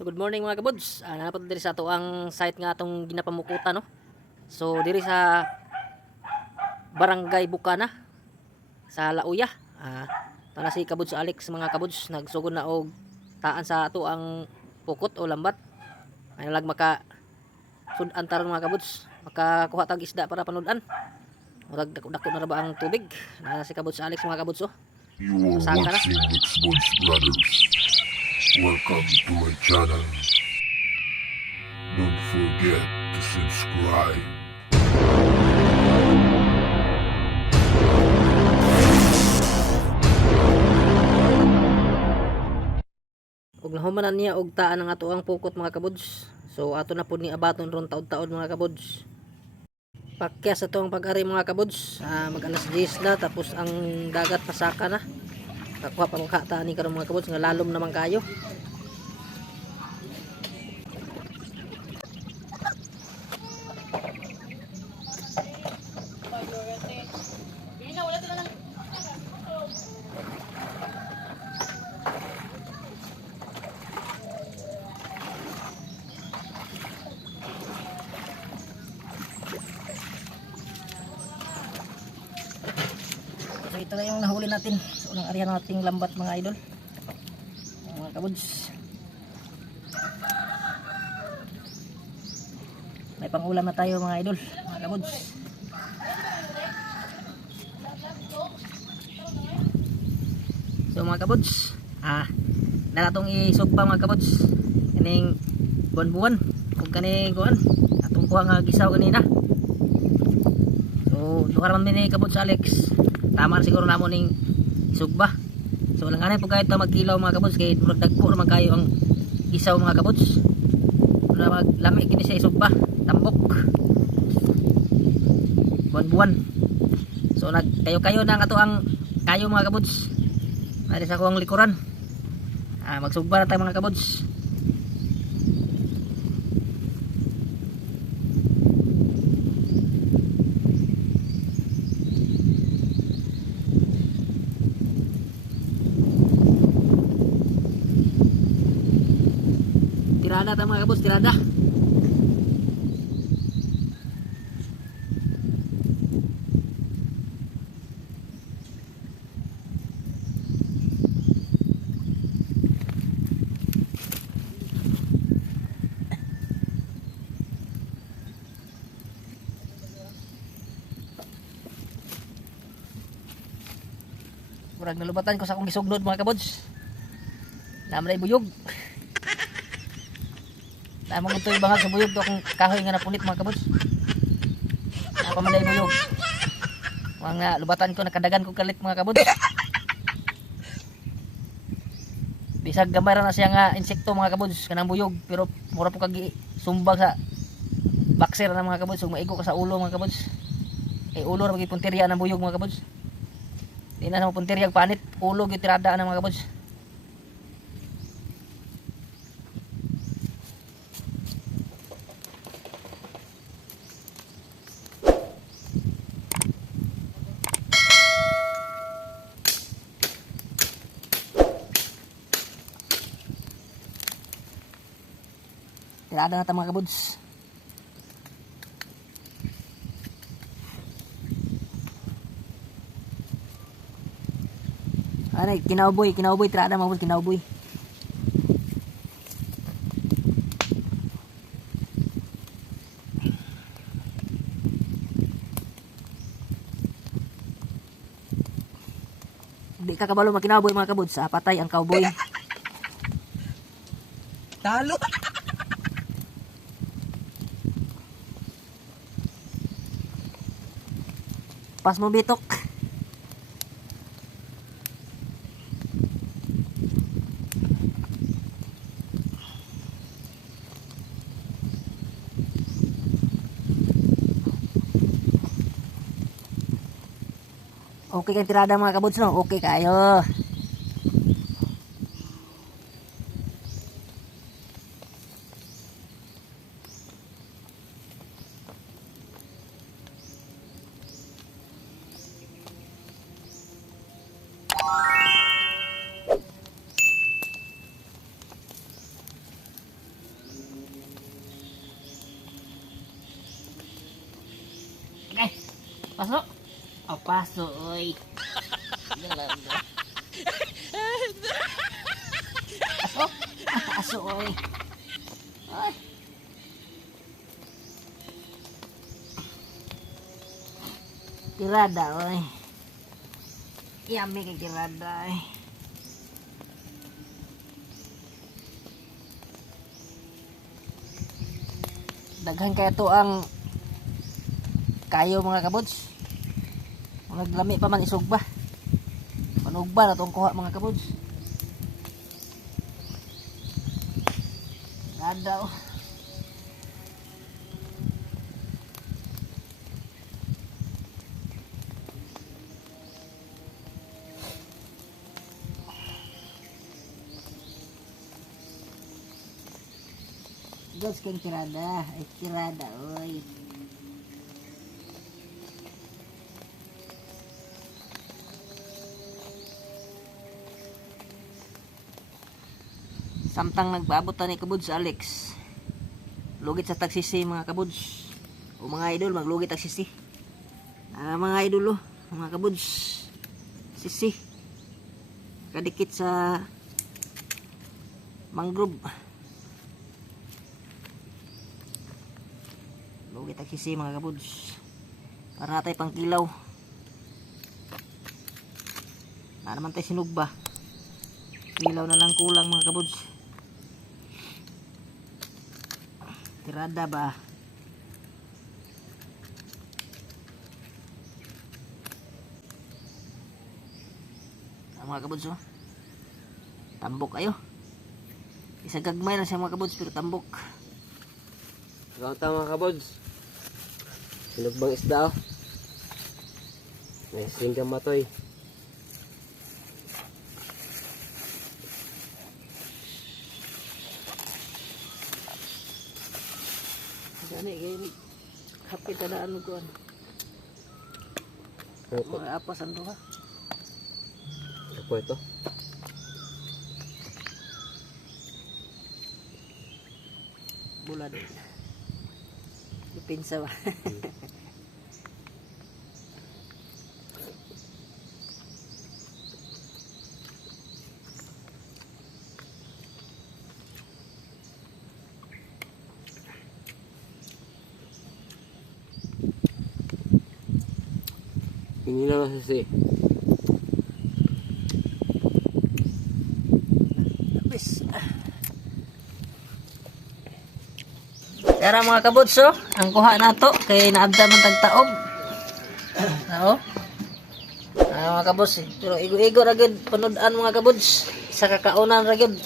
So good morning mga kabuds. Nanapunta diri sa ato ang site nga atong ginapamukutan no. So diri sa Barangay Bukana sa Lauya. Tana si kabuds Alex mga kabuds nagsugod na og taan sa ato ang pukot o lambat. Ay nalag maka sudan taron mga kabuds. Makakuha tag isda para panudan. Murag dako na ra ba ang tubig? Na si kabuds Alex mga kabuds oh. You are Saka na. watching Xbox Brothers. Welcome to my channel. Don't forget to subscribe. Og nahumanan niya og taan ang ato ang pukot mga kabuds. So ato na pud ni abaton ron taud-taud mga kabuds. Pakyas ato ang pag-ari mga kabuds. Mag alas 10 na tapos ang dagat pasaka na. Nakuha pa mong taan ni karon mga kabuds nga lalom naman kayo. So ito na yung nahuli natin sa unang area nating lambat mga idol, mga kabuds. May pangulam na tayo mga idol, mga kabuds. So mga kabuds, naratong isugpa mga kabuds kaning buwan-buwan kung kaning kuan atong kuha nga gisaw kanina. So duha man ni kabuds Alex, tama siguro namo ning isugba. So lang anay po kahit ta magkilaw mga kabuds kay murag dagko naman kayo ang isaw mga kabuds. Wala maglami kini sa isugba, tambok. Buwan-buwan. So nagkayo-kayo na ato ang kayo mga kabuds. Ari sa kuwang likuran. Magsugba na tayo mga kabuds. Tirada ta mga kabuds, tirada. Murag nalubatan ko sa akong gisugnod mga kabuds. Naman ay buyog. Namang ito yung bangag sa buyog to akong kahoy nga napunit mga kabuds. Napamanday buyog. Mga lubatan ko nakadagan ko kalit mga kabuds. Bisag gamay ra na siya nga insekto mga kabuds kanang buyog, pero mura po kagi sumbag sa boxer na mga kabuds ug maigo ka sa ulo mga kabuds. Ulo ra maging punteriya ng buyog mga kabuds. Di na sa punteriya panit, ulo gyud tirada na mga kabuds. Tirada na ta mga kabuds. Anay, kinauboy, tirada mga kabuds, kinauboy. Di ka kabalo makinaboy mga kabuds, patay ang cowboy. Talo. Pas mo bitok. Okay kay tirada mga kabuds no? Okay kayo. Pasok. O, paso, oy. Dalaga. Pasok. Aso, oy. Ay. Tirada, oy. Yummy kay tirada, oy. Daghan kaya to ang kayo mga kabuds. Naglami pa man isog ba. Manugba na itong kuha mga kabuds. Ganda oh. Diyos kang tirada. Ay tirada oy. Samtang nagpaabot ni kabuds Alex. Lugit sa tagsisi mga kabuds. O mga idol, maglugit tagsisi. Mga idol mga kabuds. Sisi. Kadikit sa mangrove. Lugit tagsisi mga kabuds. Para natay pang kilaw. Na naman tayo sinugba. Kilaw na lang kulang mga kabuds. Tirada ba? Mga kabuds oh. Tambok ayo. Isa gagmay lang siya mga kabuds pero tambok. Ikaw tama mga kabuds. Sinugbang isda oh. May singgam matoy. Gani gani. Kapit na ano ko. Mga apas ano ha? Ako ito. Bulad. Dipinsa ba? Hindi na masasi. Bis. Tara mga kabuds oh, ang kuha nato kay naabda man tagtaob. Oo. Mga kabuds pero igo-igo ra gyud punud-an mga kabuds. Isa ka kaunan ra gyud.